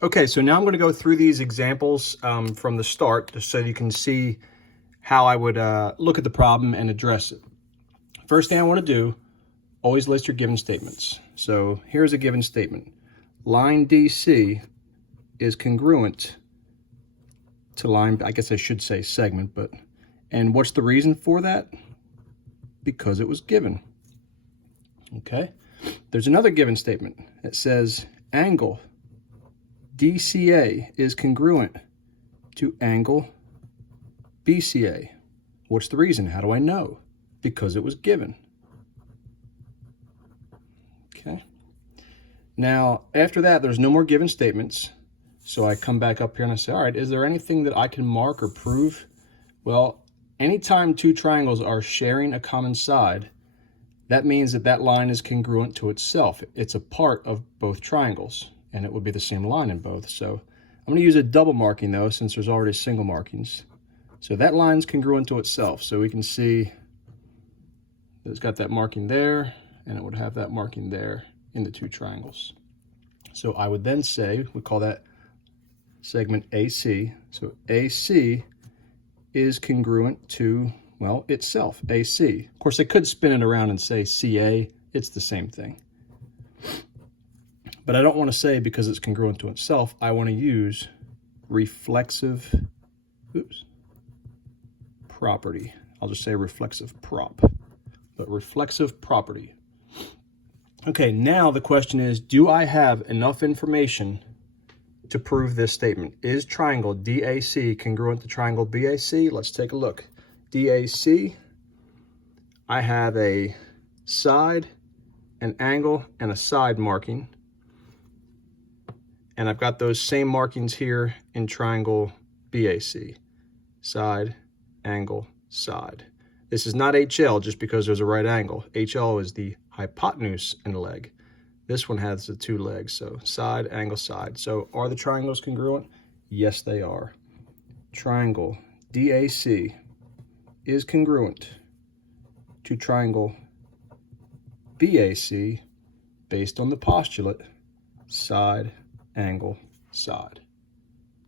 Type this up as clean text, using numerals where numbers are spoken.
Okay, so now I'm going to go through these examples from the start just so you can see how I would look at the problem and address it. First thing I want to do, always list your given statements. So here's a given statement. Line DC is congruent to line, I guess I should say segment, and what's the reason for that? Because it was given. Okay, there's another given statement that says angle DCA is congruent to angle BCA. What's the reason? How do I know? Because it was given. Okay. Now, after that, there's no more given statements. So I come back up here and I say, all right, is there anything that I can mark or prove? Well, anytime two triangles are sharing a common side, that means that that line is congruent to itself. It's a part of both triangles, and it would be the same line in both. So I'm going to use a double marking, though, since there's already single markings. So that line's congruent to itself. So we can see that it's got that marking there, and it would have that marking there in the two triangles. So I would then say, we call that segment AC. So AC is congruent to, well, itself, AC. Of course, I could spin it around and say CA. It's the same thing. But I don't want to say because it's congruent to itself. I want to use reflexive property. I'll just say reflexive prop, but reflexive property. Okay, now the question is, do I have enough information to prove this statement? Is triangle DAC congruent to triangle BAC? Let's take a look. DAC, I have a side, an angle, and a side marking. And I've got those same markings here in triangle BAC. Side, angle, side. This is not HL just because there's a right angle. HL is the hypotenuse in the leg. This one has the two legs, so side, angle, side. So are the triangles congruent? Yes, they are. Triangle DAC is congruent to triangle BAC based on the postulate side, angle, side.